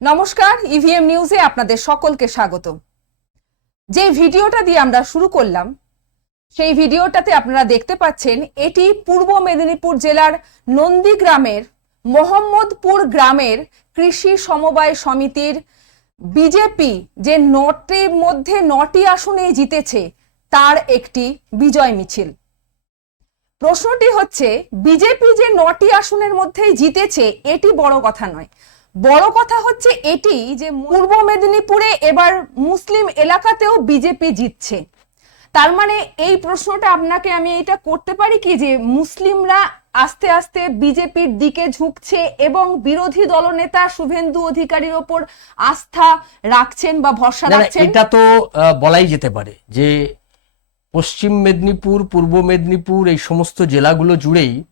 নমস্কার ইভিএম নিউজে আপনাদের সকলকে স্বাগত যে ভিডিওটা দিয়ে আমরা শুরু করলাম, সেই ভিডিওটাতে আপনারা দেখতে পাচ্ছেন, এটি পূর্ব মেদিনীপুর জেলার নন্দীগ্রামের মোহাম্মদপুর গ্রামের কৃষি সমবায় সমিতির বিজেপি যে নটির মধ্যে নটি আসনে জিতেছে, তার একটি বিজয় মিছিল। প্রশ্নটি হচ্ছে বিজেপি যে নটি আসনের মধ্যেই জিতেছে, এটি বড় কথা নয়। বড় কথা হচ্ছে এটি যে পূর্ব মেদিনীপুরে এবার মুসলিম এলাকাতেও বিজেপি জিতছে। তার মানে এই প্রশ্নটা আপনাকে আমি এটা করতে পারি কি যে মুসলিমরা আস্তে আস্তে বিজেপির দিকে ঝুঁকছে এবং বিরোধী দলনেতা শুভেন্দু অধিকারীর ওপর আস্থা রাখছেন বা ভরসা রাখছেন? এটা তো বলাই যেতে পারে যে পশ্চিম মেদিনীপুর পূর্ব মেদিনীপুর এই সমস্ত জেলাগুলো জুড়েই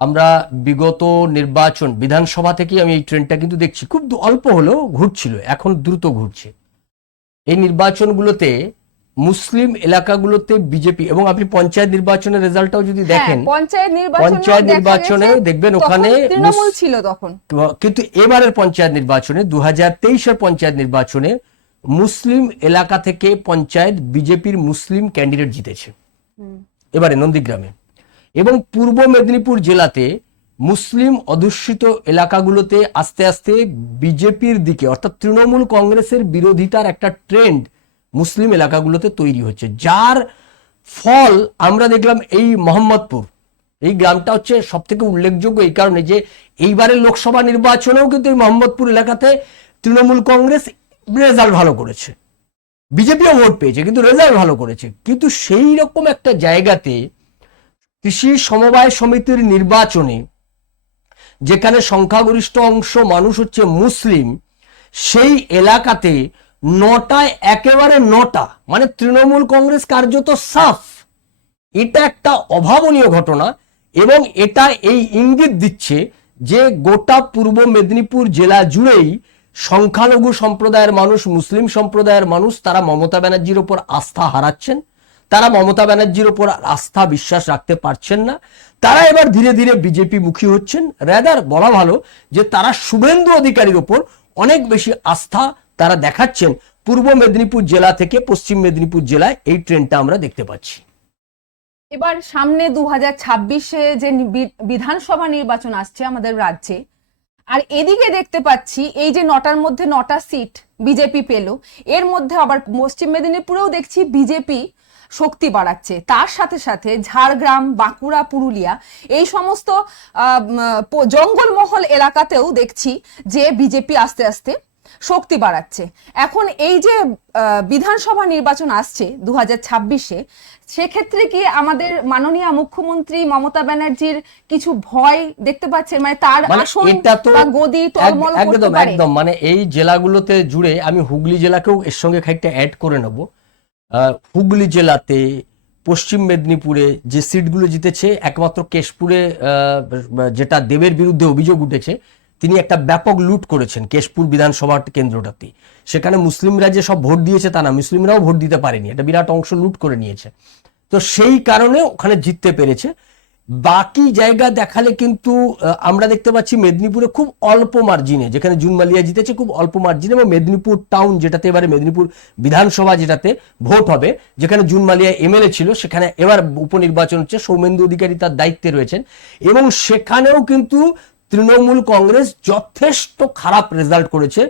আমরা বিগত নির্বাচন বিধানসভা থেকে আমি এই ট্রেনটা কিন্তু দেখছি। খুব অল্প হলেও ঘুরছিল এখন দ্রুত ঘুরছে। এই নির্বাচনগুলোতে মুসলিম এলাকাগুলোতে বিজেপি এবং আপনি পঞ্চায়েত নির্বাচনের রেজাল্টটাও যদি হ্যাঁ, দেখেন পঞ্চায়েত নির্বাচন দেখবেন ওখানে ছিল তখন। কিন্তু এবারের পঞ্চায়েত নির্বাচনে দু হাজার তেইশের পঞ্চায়েত নির্বাচনে মুসলিম এলাকা থেকে পঞ্চায়েত বিজেপির মুসলিম ক্যান্ডিডেট জিতেছে। এবারে নন্দীগ্রামে। এবং পূর্ব মেদিনীপুর জেলাতে মুসলিম অধ্যুষিত এলাকাগুলোতে আস্তে আস্তে বিজেপির দিকে, অর্থাৎ তৃণমূল কংগ্রেসের বিরোধিতার একটা ট্রেন্ড মুসলিম এলাকাগুলোতে তৈরি হচ্ছে। যার ফল আমরা দেখলাম এই মোহাম্মদপুর। এই গ্রামটা হচ্ছে সব থেকে উল্লেখযোগ্য এই কারণে যে এইবারের লোকসভা নির্বাচনেও কিন্তু এই মোহাম্মদপুর এলাকাতে তৃণমূল কংগ্রেস রেজাল্ট ভালো করেছে। বিজেপিও ভোট পেয়েছে, কিন্তু রেজাল্ট ভালো করেছে। কিন্তু সেই রকম একটা জায়গাতে কৃষি সমবায় সমিতির নির্বাচনে, যেখানে সংখ্যাগরিষ্ঠ অংশ মানুষ হচ্ছে মুসলিম, সেই এলাকাতে নটায় একেবারে নটা মানে তৃণমূল কংগ্রেস কার্যত সাফ। এটা একটা অভাবনীয় ঘটনা এবং এটা এই ইঙ্গিত দিচ্ছে যে গোটা পূর্ব মেদিনীপুর জেলা জুড়েই সংখ্যালঘু সম্প্রদায়ের মানুষ, মুসলিম সম্প্রদায়ের মানুষ, তারা মমতা ব্যানার্জির ওপর আস্থা হারাচ্ছেন। তারা মমতা ব্যানার্জির ওপর আস্থা বিশ্বাস রাখতে পারছেন না। তারা এবার ধীরে ধীরে বিজেপি মুখী হচ্ছেন। রেদার বলা ভালো যে তারা শুভেন্দু অধিকারীর ওপর অনেক বেশি আস্থা তারা দেখাচ্ছেন। পূর্ব মেদিনীপুর জেলা থেকে পশ্চিম মেদিনীপুর জেলায় এই ট্রেনটা আমরা দেখতে পাচ্ছি। এবার সামনে দু হাজার ছাব্বিশে যে বিধানসভা নির্বাচন আসছে আমাদের রাজ্যে, আর এদিকে দেখতে পাচ্ছি এই যে নটার মধ্যে নটা সিট বিজেপি পেল। এর মধ্যে আবার পশ্চিম মেদিনীপুরেও দেখছি বিজেপি শক্তি বাড়াচ্ছে। তার সাথে সাথে ঝাড়গ্রাম বাঁকুড়া পুরুলিয়া এই সমস্ত জঙ্গলমহল এলাকাতেও দেখছি যে বিজেপি আস্তে আস্তে শক্তি বাড়াচ্ছে। এখন এই যে বিধানসভা নির্বাচন আসছে দু হাজার ছাব্বিশে সেক্ষেত্রে কি আমাদের মাননীয় মুখ্যমন্ত্রী মমতা ব্যানার্জির কিছু ভয় দেখতে পাচ্ছেন? মানে তার মানে আসন গদি টলমল একদম একদম। মানে এই জেলাগুলোতে জুড়ে আমি হুগলি জেলাকেও এর সঙ্গে খানিকটা অ্যাড করে নেব। হুগলি জেলাতে, পশ্চিম মেদিনীপুরে যে সিটগুলো জিতেছে, একমাত্র কেশপুরে যেটা দেবের বিরুদ্ধে অভিযোগ উঠেছে, তিনি একটা ব্যাপক লুট করেছেন কেশপুর বিধানসভার কেন্দ্রটাতে। সেখানে মুসলিমরা যে সব ভোট দিয়েছে তা না, মুসলিমরাও ভোট দিতে পারেনি। একটা বিরাট অংশ লুট করে নিয়েছে। তো সেই কারণে ওখানে জিততে পেরেছে। বাকি জায়গা দেখালে কিন্তু আমরা দেখতে পাচ্ছি মেদিনীপুরে খুব অল্প মার্জিনে যেখানে জুন মালিয়া জিতেছে খুব অল্প মার্জিনে এবং মেদিনীপুর টাউন যেটাতে এবারে মেদিনীপুর বিধানসভা যেটাতে ভোট হবে, যেখানে জুন মালিয়া এমএলএ ছিল, সেখানে এবার উপনির্বাচন হচ্ছে, সৌমেন্দু অধিকারী তার দায়িত্বে রয়েছেন এবং সেখানেও কিন্তু তৃণমূল কংগ্রেস যথেষ্ট খারাপ রেজাল্ট করেছে।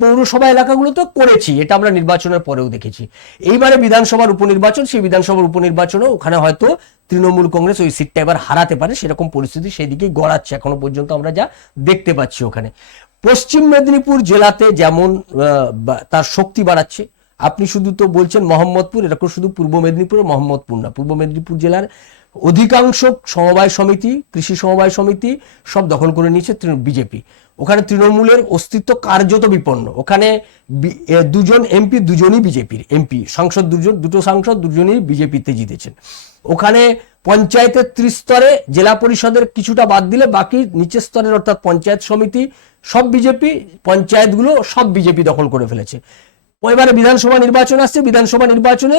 পৌরসভা এলাকাগুলোতে করেছি, এটা আমরা নির্বাচনের পরেও দেখেছি। এইবারে বিধানসভার উপনির্বাচন, সেই বিধানসভার উপনির্বাচনে ওখানে হয়তো তৃণমূল কংগ্রেস ওই সিটটা এবার হারাতে পারে, সেরকম পরিস্থিতি সেই দিকেই গড়াচ্ছে, এখনও পর্যন্ত আমরা যা দেখতে পাচ্ছি ওখানে। পশ্চিম মেদিনীপুর জেলাতে যেমন তার শক্তি বাড়াচ্ছে আপনি শুধু তো বলছেন মোহাম্মদপুর এরকম শুধু পূর্ব মেদিনীপুর মোহাম্মদপুর না, পূর্ব মেদিনীপুর জেলার অধিকাংশ সমবায় সমিতি, কৃষি সমবায় সমিতি সব দখল করে নিয়েছে বিজেপি। ওখানে তৃণমূলের অস্তিত্ব কার্যত বিপন্ন। ওখানে দুজন এমপি, দুজনই বিজেপির এমপি। সাংসদ দুজন, দুটো সাংসদ দুজনই বিজেপিতে জিতেছেন। ওখানে পঞ্চায়েতের ত্রিস্তরে জেলা পরিষদের কিছুটা বাদ দিলে বাকি নিচের স্তরের অর্থাৎ পঞ্চায়েত সমিতি সব বিজেপি, পঞ্চায়েতগুলো সব বিজেপি দখল করে ফেলেছে। এবারে বিধানসভা নির্বাচন আসছে। বিধানসভা নির্বাচনে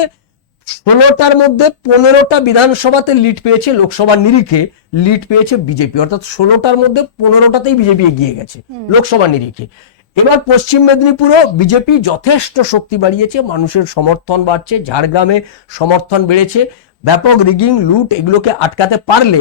ষোলোটার মধ্যে পনেরোটা বিধানসভাতে লিড পেয়েছে লোকসভার নিরিখে। লিড পেয়েছে বিজেপি। অর্থাৎ ষোলোটার মধ্যে পনেরোটাতেই বিজেপি এগিয়ে গেছে লোকসভার নিরিখে। এবার পশ্চিম মেদিনীপুরেও বিজেপি যথেষ্ট শক্তি বাড়িয়েছে মানুষের সমর্থন বাড়ছে ঝাড়গ্রামে সমর্থন বেড়েছে ব্যাপক রিগিং লুট এগুলোকে আটকাতে পারলে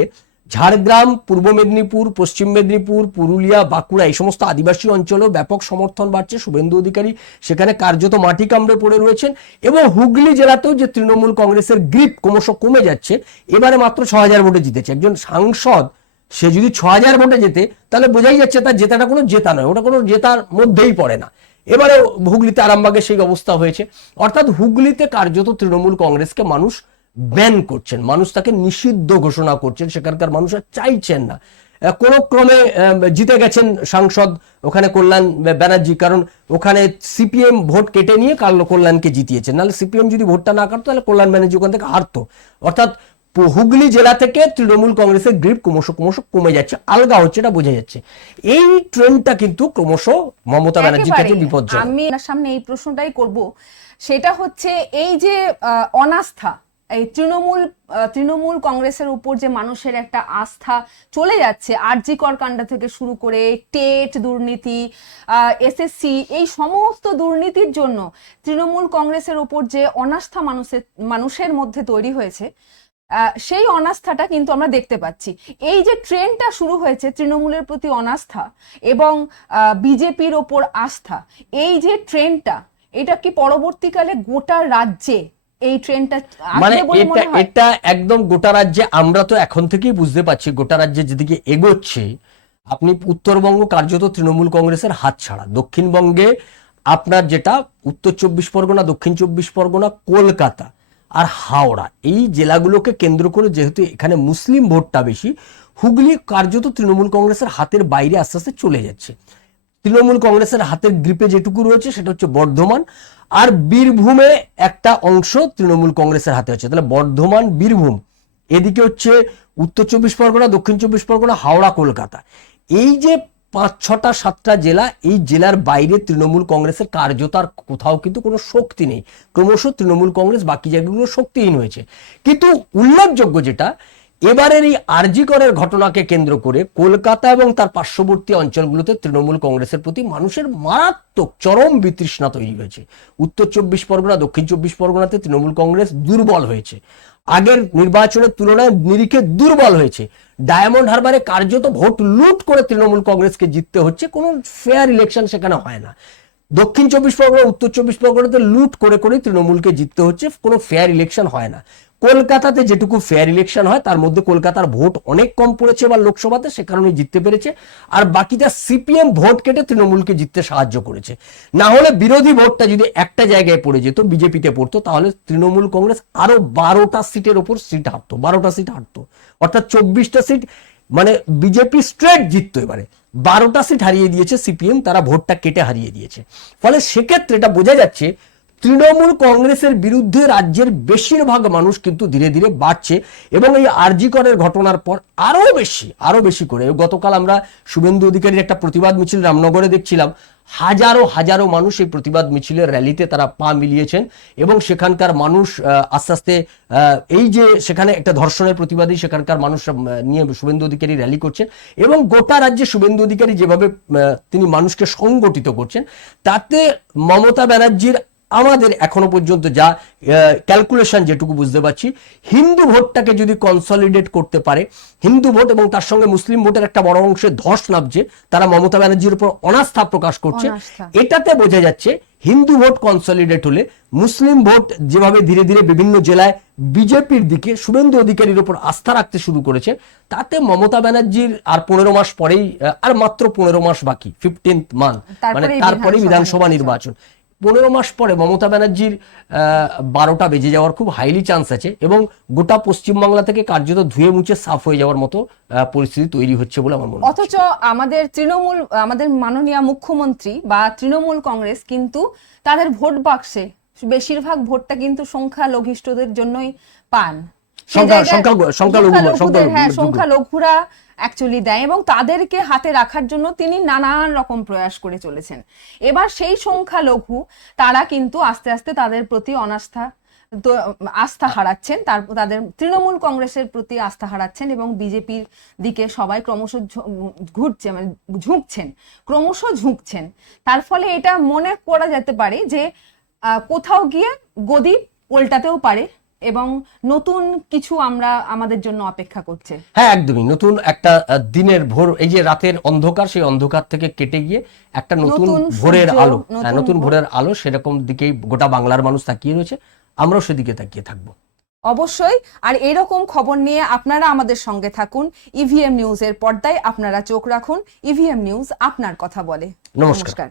ঝাড়গ্রাম, পূর্ব মেদিনীপুর, পশ্চিম মেদিনীপুর, পুরুলিয়া, বাঁকুড়া এই সমস্ত আদিবাসী অঞ্চলেও ব্যাপক সমর্থন বাড়ছে শুভেন্দু অধিকারী। সেখানে কার্যত মাটি কামড়ে পড়ে রয়েছেন এবং হুগলি জেলাতেও যে তৃণমূল কংগ্রেসের গ্রিপ ক্রমশ কমে যাচ্ছে, এবারে মাত্র ছ হাজার ভোটে জিতেছে। একজন সাংসদ, সে যদি ছ হাজার ভোটে জেতে, তাহলে বোঝাই যাচ্ছে তার জেতাটা কোনো জেতা নয়, ওটা কোনো জেতার মধ্যেই পড়ে না। এবারে হুগলিতে আরামবাগে সেই অবস্থা হয়েছে। অর্থাৎ হুগলিতে কার্যত তৃণমূল কংগ্রেসকে মানুষ ব্যান করছেন। মানুষ তাকে নিষিদ্ধ ঘোষণা করছেন সেখানকার মানুষ আর চাইছেন না। কোনো ক্রমে জিতে গেছেন সাংসদ ওখানে কল্যাণ ব্যানার্জি কারণ ওখানে সিপিএম ভোট কেটে নিয়ে কাল কল্যাণকে জিতিয়েছেন। নাহলে সিপিএম যদি ভোটটা না কাটতো তাহলে কল্যাণ ব্যানার্জি ওখান থেকে হারতো। অর্থাৎ হুগলি জেলা থেকে তৃণমূল কংগ্রেসের গ্রিপ ক্রমশ ক্রমশ কমে যাচ্ছে। আলগা হচ্ছে এটা বোঝা যাচ্ছে। এই ট্রেন্ডটা কিন্তু ক্রমশ মমতা ব্যানার্জির কাছে। বিপজ্জনক। আমি সামনে এই প্রশ্নটাই করব। সেটা হচ্ছে এই যে অনাস্থা এই তৃণমূল তৃণমূল কংগ্রেসের উপর যে মানুষের একটা আস্থা চলে যাচ্ছে, আরজি কর কাণ্ড থেকে শুরু করে টেট দুর্নীতি এসএসসি, এই সমস্ত দুর্নীতির জন্য তৃণমূল কংগ্রেসের উপর যে অনাস্থা মানুষের মানুষের মধ্যে তৈরি হয়েছে সেই অনাস্থাটা কিন্তু আমরা দেখতে পাচ্ছি। এই যে ট্রেনটা শুরু হয়েছে তৃণমূলের প্রতি অনাস্থা এবং বিজেপির ওপর আস্থা, এই যে ট্রেনটা, এটা কি পরবর্তীকালে গোটা রাজ্যে এই ট্রেনটা মানে এটা এটা একদম গোটা রাজ্যে আমরা তো এখন থেকেই বুঝতে পারছি গোটা রাজ্যে যেদিকে এগোচ্ছে আপনি উত্তরবঙ্গ কার্যত তৃণমূল কংগ্রেসের হাত ছাড়া। দক্ষিণবঙ্গে আপনার যেটা উত্তর চব্বিশ পরগনা দক্ষিণ চব্বিশ পরগনা কলকাতা আর হাওড়া এই জেলাগুলোকে কেন্দ্র করে যেহেতু এখানে মুসলিম ভোটটা বেশি হুগলি কার্যত তৃণমূল কংগ্রেসের হাতের বাইরে আস্তে আস্তে চলে যাচ্ছে। তৃণমূল কংগ্রেসের হাতের গ্রিপে যেটুকু রয়েছে, সেটা হচ্ছে বর্ধমান। আর বীরভূমে একটা অংশ তৃণমূল কংগ্রেসের হাতে আছে। তাহলে বর্ধমান, বীরভূম, এদিকে হচ্ছে উত্তর চব্বিশ পরগনা, দক্ষিণ চব্বিশ পরগনা, হাওড়া, কলকাতা। এই যে পাঁচ, ছটা, সাতটা জেলা, এই জেলার বাইরে তৃণমূল কংগ্রেসের কার্যতার কোথাও কিন্তু কোনো শক্তি নেই। ক্রমশ তৃণমূল কংগ্রেস বাকি জায়গাগুলো শক্তিহীন হয়েছে। কিন্তু উল্লেখযোগ্য যেটা এবারের এই আরজিকরের ঘটনাকে কেন্দ্র করে কলকাতা এবং তার পার্শ্ববর্তী অঞ্চলগুলোতে তৃণমূল কংগ্রেসের প্রতি মানুষের মারাত্মক চরম বিতৃষ্ণা তৈরি হয়েছে। উত্তর চব্বিশ পরগনা, দক্ষিণ চব্বিশ পরগনাতে তৃণমূল কংগ্রেস দুর্বল হয়েছে। আগের নির্বাচনের তুলনায় নিরিখে দুর্বল হয়েছে। ডায়মন্ড হারবারে কার্যত ভোট লুট করে তৃণমূল কংগ্রেসকে জিততে হচ্ছে, কোনো ফেয়ার ইলেকশন সেখানে হয় না। দক্ষিণ চব্বিশ পরগনা, উত্তর চব্বিশ পরগনাতে লুট করে করে তৃণমূলকে জিততে হচ্ছে, কোনো ফেয়ার ইলেকশন হয় না। কলকাতাতে যেটুকু ফেয়ার ইলেকশন হয়, তার মধ্যে কলকাতার ভোট অনেক কম পড়েছে এবার লোকসভাতে, সে কারণে জিততে পেরেছে। আর বাকিটা সিপিএম ভোট কেটে তৃণমূলকে জিততে সাহায্য করেছে। না হলে বিরোধী ভোটটা যদি একটা জায়গায় পড়ে যেত, বিজেপিতে পড়তো, তাহলে তৃণমূল কংগ্রেস আরও বারোটা সিটের ওপর সিট হারতো, বারোটা সিট হারতো। অর্থাৎ চব্বিশটা সিট মানে বিজেপি স্ট্রেট জিততো এবারে। বারোটা সিট হারিয়ে দিয়েছে সিপিএম তারা ভোটটা কেটে হারিয়ে দিয়েছে। ফলে সেক্ষেত্রে এটা বোঝা যাচ্ছে তৃণমূল কংগ্রেসের বিরুদ্ধে রাজ্যের বেশিরভাগ মানুষ কিন্তু ধীরে ধীরে বাড়ছে এবং এই আরজিকরের ঘটনার পর আরও বেশি আরও বেশি করে। গতকাল আমরা শুভেন্দু অধিকারীর একটা প্রতিবাদ মিছিল রামনগরে দেখছিলাম। হাজারো হাজারো মানুষ এই প্রতিবাদ মিছিলের র্যালিতে তারা পা মিলিয়েছেন এবং সেখানকার মানুষ আস্তে আস্তে এই যে সেখানে একটা ধর্ষণের প্রতিবাদী সেখানকার মানুষ নিয়ে শুভেন্দু অধিকারী র্যালি করছেন এবং গোটা রাজ্যে শুভেন্দু অধিকারী যেভাবে তিনি মানুষকে সংগঠিত করছেন, তাতে মমতা ব্যানার্জির আমাদের এখনও পর্যন্ত যা ক্যালকুলেশন যেটুকু বুঝতে পারছি হিন্দু ভোটটাকে যদি কনসলিডেট করতে পারে হিন্দু ভোট এবং তার সঙ্গে মুসলিম ভোটের একটা বড় অংশে ধস নামছে তারা মমতা ব্যানার্জির উপর অনাস্থা প্রকাশ করছে এটাতে বোঝা যাচ্ছে হিন্দু ভোট কনসলিডেট হলে মুসলিম ভোট যেভাবে ধীরে ধীরে বিভিন্ন জেলায় বিজেপির দিকে শুভেন্দু অধিকারীর উপর আস্থা রাখতে শুরু করেছে তাতে মমতা ব্যানার্জির আর পনেরো মাস পরেই আর মাত্র পনেরো মাস বাকি ফিফটিন্থ মান্থ মানে তারপরেই বিধানসভা নির্বাচন। পনেরো মাস পরে মমতা ব্যানার্জির বারোটা বেজে যাওয়ার খুব হাইলি চান্স আছে এবং গোটা পশ্চিমবাংলা থেকে কার্যত ধুয়ে মুছে সাফ হয়ে যাওয়ার মতো পরিস্থিতি তৈরি হচ্ছে বলে আমার মনে হয় অথচ আমাদের তৃণমূল আমাদের মাননীয় মুখ্যমন্ত্রী বা তৃণমূল কংগ্রেস কিন্তু তাদের ভোট বাক্সে বেশিরভাগ ভোটটা কিন্তু সংখ্যালঘিষ্ঠদের জন্যই পান হ্যাঁ। সংখ্যালঘুরা অ্যাকচুয়ালি দেয় এবং তাদেরকে হাতে রাখার জন্য তিনি নানান রকম প্রয়াস করে চলেছেন। এবার সেই সংখ্যালঘু, তারা কিন্তু আস্তে আস্তে তাদের প্রতি অনাস্থা আস্থা হারাচ্ছেন। তার, তাদের তৃণমূল কংগ্রেসের প্রতি আস্থা হারাচ্ছেন এবং বিজেপির দিকে সবাই ক্রমশ ঘুরছে মানে ঝুঁকছেন, ক্রমশ ঝুঁকছেন। তার ফলে এটা মনে করা যেতে পারে যে কোথাও গিয়ে গদি উল্টাতেও পারে। এবং নতুন কিছু আমরা আমাদের জন্য অপেক্ষা করছে। হ্যাঁ একদমই। নতুন একটা দিনের ভোর এই যে রাতের অন্ধকার সেই অন্ধকার থেকে কেটে গিয়ে একটা নতুন ভোরের আলো। হ্যাঁ, নতুন ভোরের আলো সেরকম দিকেই গোটা বাংলার মানুষ তাকিয়ে রয়েছে। আমরাও সেদিকে তাকিয়ে থাকব। অবশ্যই। আর এরকম খবর নিয়ে আপনারা আমাদের সঙ্গে থাকুন। ইভিএম নিউজের পর্দায় আপনারা চোখ রাখুন। ইভিএম নিউজ আপনার কথা বলে। নমস্কার।